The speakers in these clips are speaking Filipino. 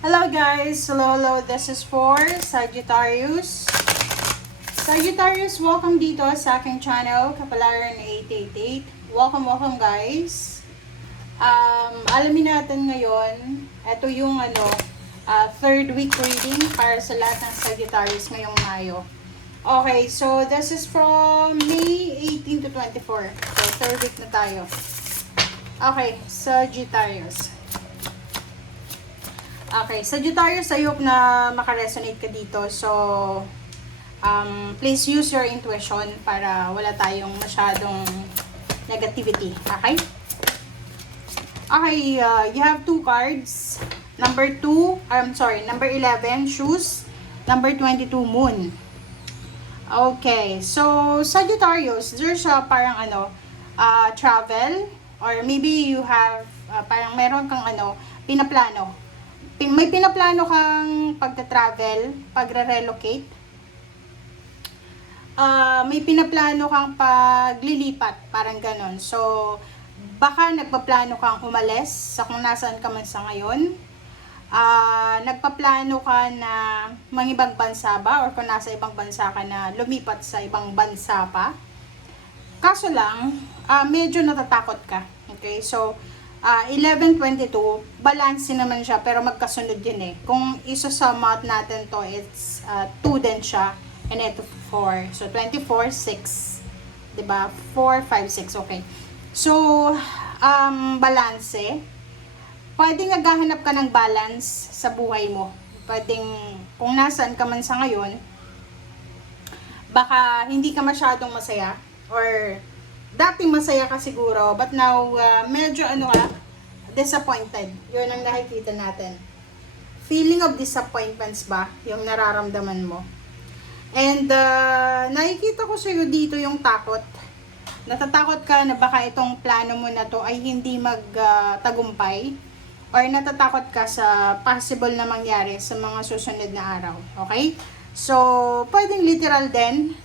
Hello guys! Hello. This is for Sagittarius. Sagittarius, welcome dito sa aking channel, Kapalaran 888. Welcome guys. Alamin natin ngayon, ito yung third week reading para sa lahat ng Sagittarius ngayong Mayo. Okay, so this is from May 18 to 24. So, third week na tayo. Okay, Sagittarius. Okay, Sagittarius, I hope na makaresonate ka dito. So, please use your intuition para wala tayong masyadong negativity. Okay? Okay, you have two cards. Number 11, shoes. Number 22, moon. Okay, so Sagittarius, there's parang travel, or maybe you have parang meron kang pinaplano. May pinaplano kang pagta-travel, pagre-relocate. May pinaplano kang paglilipat, parang ganon. So, baka nagpaplano kang umalis sa kung nasaan ka man sa ngayon. Nagpaplano ka na mangibang bansa ba, or kung nasa ibang bansa ka na lumipat sa ibang bansa pa. Kaso lang, medyo natatakot ka. Okay, so 11-22, balance naman siya, pero magkasunod yun eh. Kung isasum out natin to, it's 2 din siya, and ito 4. So, 24, 6. Diba? 4, 5, 6. Okay. So, balance eh. Pwedeng naghahanap ka ng balance sa buhay mo. Pwedeng, kung nasaan ka man sa ngayon, baka hindi ka masyadong masaya, or dating masaya ka siguro, but now, medyo disappointed. Yun ang nakikita natin. Feeling of disappointments ba, yung nararamdaman mo. And, nakikita ko sa'yo dito yung takot. Natatakot ka na baka itong plano mo na to ay hindi magtagumpay, or natatakot ka sa possible na mangyari sa mga susunod na araw. Okay? So, pwedeng literal din.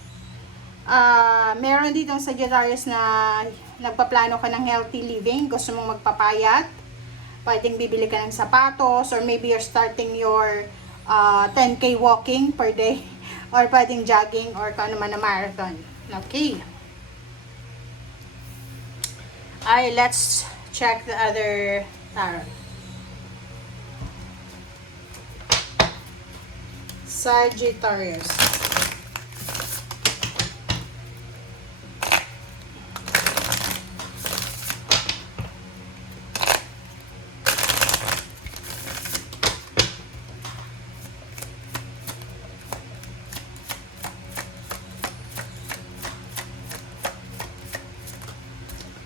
Meron ditong Sagittarius na nagpaplano ka ng healthy living, gusto mong magpapayat, pwedeng bibili ka ng sapatos, or maybe you're starting your 10K walking per day, or pwedeng jogging, or kung ano man na marathon. Okay. Let's check the other tarot. Sagittarius.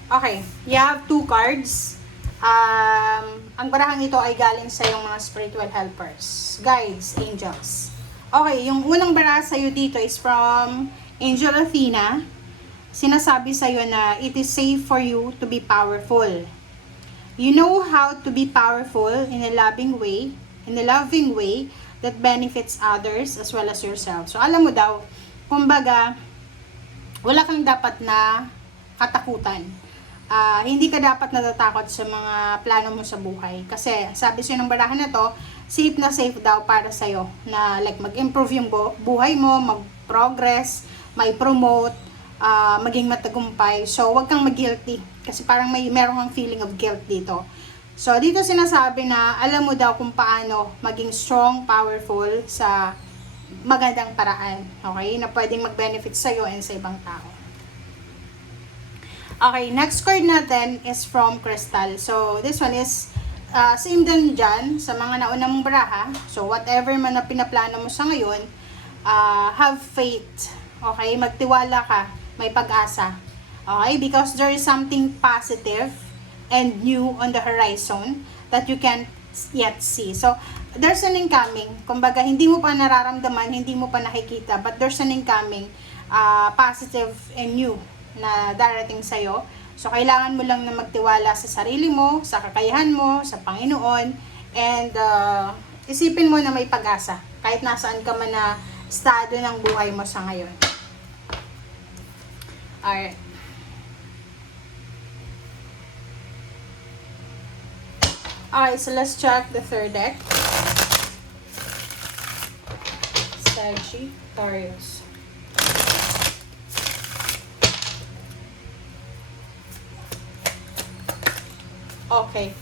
Okay, you have two cards. Ang barahang ito ay galing sa yung mga spiritual helpers, guides, angels. Okay, yung unang baraha sa'yo dito is from Angel Athena. Sinasabi sa'yo na it is safe for you to be powerful. You know how to be powerful in a loving way that benefits others as well as yourself. So, alam mo daw, kumbaga, wala kang dapat na katakutan. Hindi ka dapat natatakot sa mga plano mo sa buhay. Kasi, sabi sa'yo ng barahan na to, safe na safe daw para sa'yo. Na like mag-improve yung buhay mo, mag-progress, may promote, maging matagumpay. So, wag kang mag-guilty. Kasi parang meron kang feeling of guilt dito. So, dito sinasabi na alam mo daw kung paano maging strong, powerful sa magandang paraan. Okay? Na pwedeng mag-benefit sa'yo and sa ibang tao. Okay, next card natin is from Crystal. So, this one is same din dyan sa mga nauna mong baraha. So, whatever man na pinaplano mo sa ngayon, have faith. Okay, magtiwala ka, may pag-asa. Okay, because there is something positive and new on the horizon that you can't yet see. So, there's an incoming. Kumbaga, hindi mo pa nararamdaman, hindi mo pa nakikita, but there's an incoming positive and new na darating sa'yo. So, kailangan mo lang na magtiwala sa sarili mo, sa kakayahan mo, sa Panginoon, and isipin mo na may pag-asa, kahit nasaan ka man na estado ng buhay mo sa ngayon. Alright. Okay, so let's check the third deck. Sagittarius. Okay.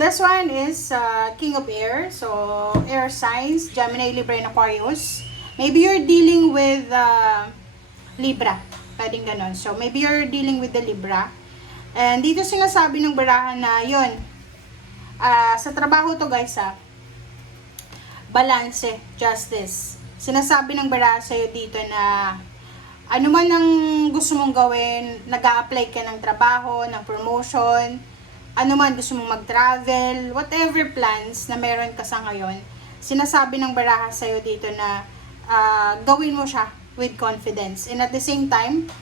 This one is King of Air. So, air signs, Gemini, Libra, and Aquarius. Maybe you're dealing with Libra. Pwedeng ganon. So, maybe you're dealing with the Libra. And dito sinasabi ng barahan na yun. Sa trabaho to guys balanse, justice. Sinasabi ng barahan sa'yo dito na ano man ang gusto mong gawin, nag-a-apply ka ng trabaho, ng promotion, ano man gusto mong mag-travel, whatever plans na meron ka sa ngayon, sinasabi ng baraha sa'yo dito na gawin mo siya with confidence. And at the same time,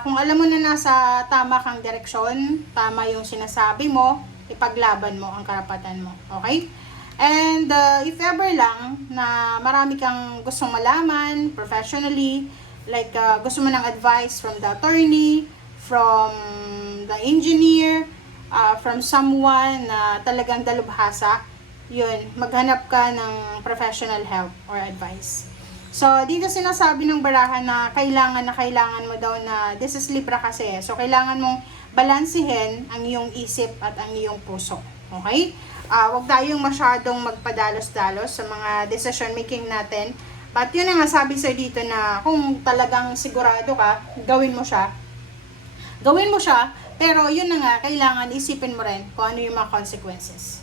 kung alam mo na nasa tama kang direksyon, tama yung sinasabi mo, ipaglaban mo ang karapatan mo. Okay? And if ever lang na marami kang gustong malaman professionally, like gusto mo ng advice from the attorney, from the engineer, from someone na talagang dalubhasa, yun, maghanap ka ng professional help or advice. So, dito sinasabi ng barahan na kailangan mo daw na, this is Libra kasi, so kailangan mong balansihin ang iyong isip at ang iyong puso. Okay? Huwag tayong masyadong magpadalos-dalos sa mga decision making natin. But yun ang sabi sa'yo dito na kung talagang sigurado ka, gawin mo siya. Gawin mo siya, pero yun na nga, kailangan isipin mo rin kung ano yung mga consequences.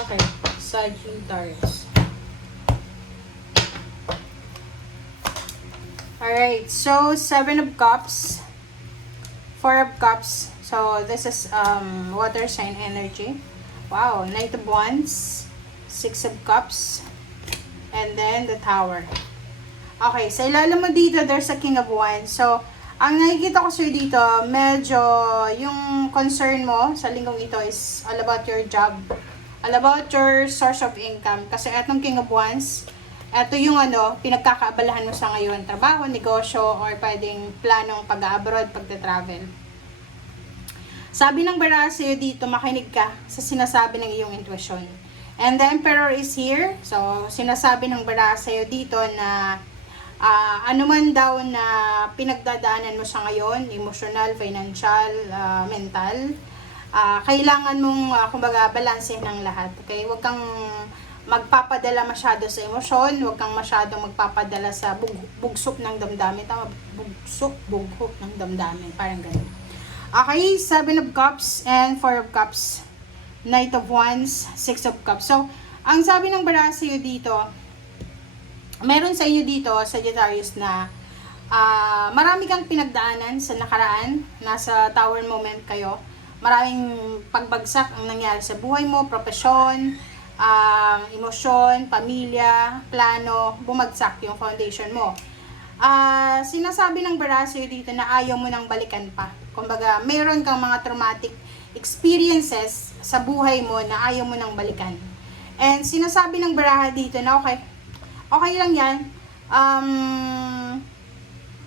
Okay, Sagittarius. Alright, so 7 of Cups, 4 of Cups, so this is water sign energy. Wow, Knight of Wands, 6 of Cups, and then the Tower. Okay, sa ilalim mo dito, there's a King of Wands. So, ang nakikita ko sa'yo dito, medyo yung concern mo sa linggong ito is all about your job, all about your source of income. Kasi etong King of Wands, ito yung pinagkakaabalahan mo sa ngayon, trabaho, negosyo, or pwedeng planong pag-abroad, pagta-travel. Sabi ng baraha sa'yo dito, makinig ka sa sinasabi ng iyong intuition. And the Emperor is here. So, sinasabi ng baraha sa'yo dito na ano man daw na pinagdadaanan mo sa ngayon, emotional, financial, mental, kailangan mong, kumbaga, balanse ng lahat. Okay? Huwag kang magpapadala masyado sa emosyon, huwag kang masyadong magpapadala sa bugsok ng damdamin. Tama, bughok ng damdamin, parang ganun. Okay, 7 of Cups and 4 of Cups, Knight of Wands, 6 of Cups. So, ang sabi ng baraha sa'yo dito, meron sa inyo dito, Sagittarius, na marami kang pinagdaanan sa nakaraan, nasa tower moment kayo, maraming pagbagsak ang nangyari sa buhay mo, propesyon, emosyon, pamilya, plano, bumagsak yung foundation mo. Sinasabi ng baraha sa'yo dito na ayaw mo nang balikan pa. Kumbaga, mayroon kang mga traumatic experiences sa buhay mo na ayaw mo nang balikan. And sinasabi ng baraha dito na okay lang yan.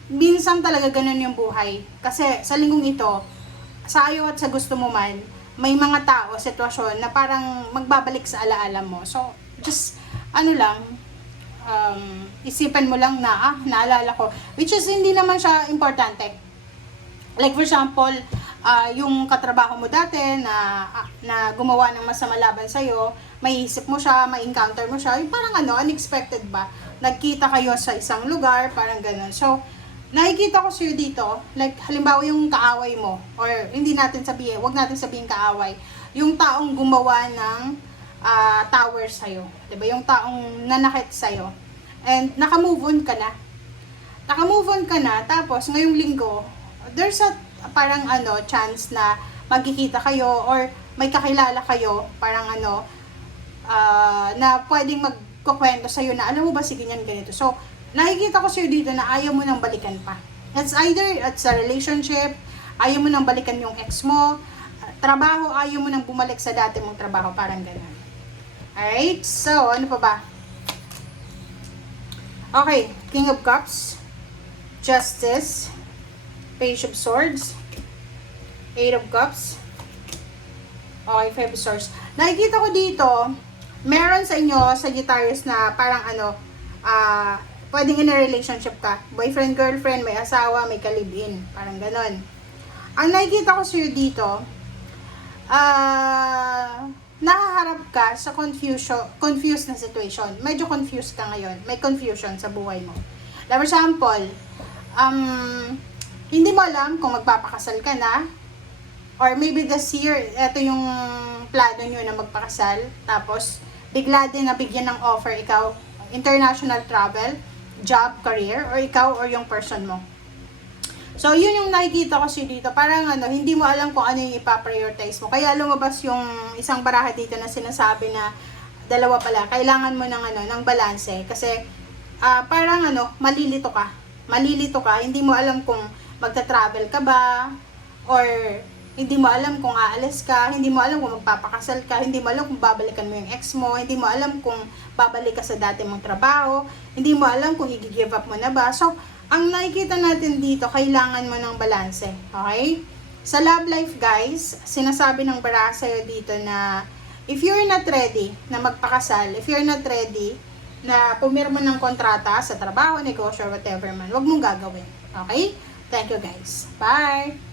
Minsan talaga ganun yung buhay. Kasi sa linggong ito, sa ayaw at sa gusto mo man, may mga tao, sitwasyon na parang magbabalik sa alaala mo. So, just, isipan mo lang na, naalala ko. Which is, hindi naman siya importante. Like, for example, yung katrabaho mo dati na gumawa ng masama laban sa'yo, may isip mo siya, may encounter mo siya, yung parang unexpected ba? Nagkita kayo sa isang lugar, parang ganun. So, nakikita ko sa'yo dito, like, halimbawa yung kaaway mo, or hindi natin sabihin, wag natin sabihin kaaway, yung taong gumawa ng tower sa'yo, diba? Yung taong nanakit sa'yo, and naka-move on ka na. Naka-move on ka na, tapos ngayong linggo, there's a parang chance na magkikita kayo, or may kakilala kayo, parang na pwedeng magkukwento sa'yo na, alam mo ba si ganyan ganito. So, nakikita ko sa'yo dito na ayaw mo nang balikan pa. It's either it's a relationship, ayaw mo nang balikan yung ex mo. Trabaho, ayaw mo nang bumalik sa dati mong trabaho, parang ganun. Alright, so ano pa ba? Okay, King of Cups, Justice, Page of Swords, Eight of Cups, okay, Five of Swords. Nakikita ko dito, meron sa inyo, Sagittarius, na parang pwedeng in a relationship ka. Boyfriend, girlfriend, may asawa, may ka-live-in. Parang ganon. Ang nakikita ko sa'yo dito, nakaharap ka sa confused na situation. Medyo confused ka ngayon. May confusion sa buhay mo. For example, hindi mo alam kung magpapakasal ka na, or maybe this year, ito yung plano nyo na magpakasal, tapos bigla din nabigyan ng offer ikaw, international travel, job, career, or ikaw or yung person mo. So, yun yung nakikita ko siya dito. Parang hindi mo alam kung ano yung ipaprioritize mo. Kaya lumabas yung isang baraha dito na sinasabi na dalawa pala. Kailangan mo ng balanse. Kasi, parang malilito ka. Malilito ka. Hindi mo alam kung magta-travel ka ba, or hindi mo alam kung aalis ka, hindi mo alam kung magpapakasal ka, hindi mo alam kung babalikan mo yung ex mo, hindi mo alam kung babalik ka sa dati mong trabaho, hindi mo alam kung i-give up mo na ba. So, ang nakikita natin dito, kailangan mo ng balanse. Okay? Sa love life, guys, sinasabi ng baraha sa'yo dito na if you're not ready na magpakasal, if you're not ready na pumirma ng kontrata sa trabaho, negosyo, whatever man, wag mong gagawin. Okay? Thank you, guys. Bye!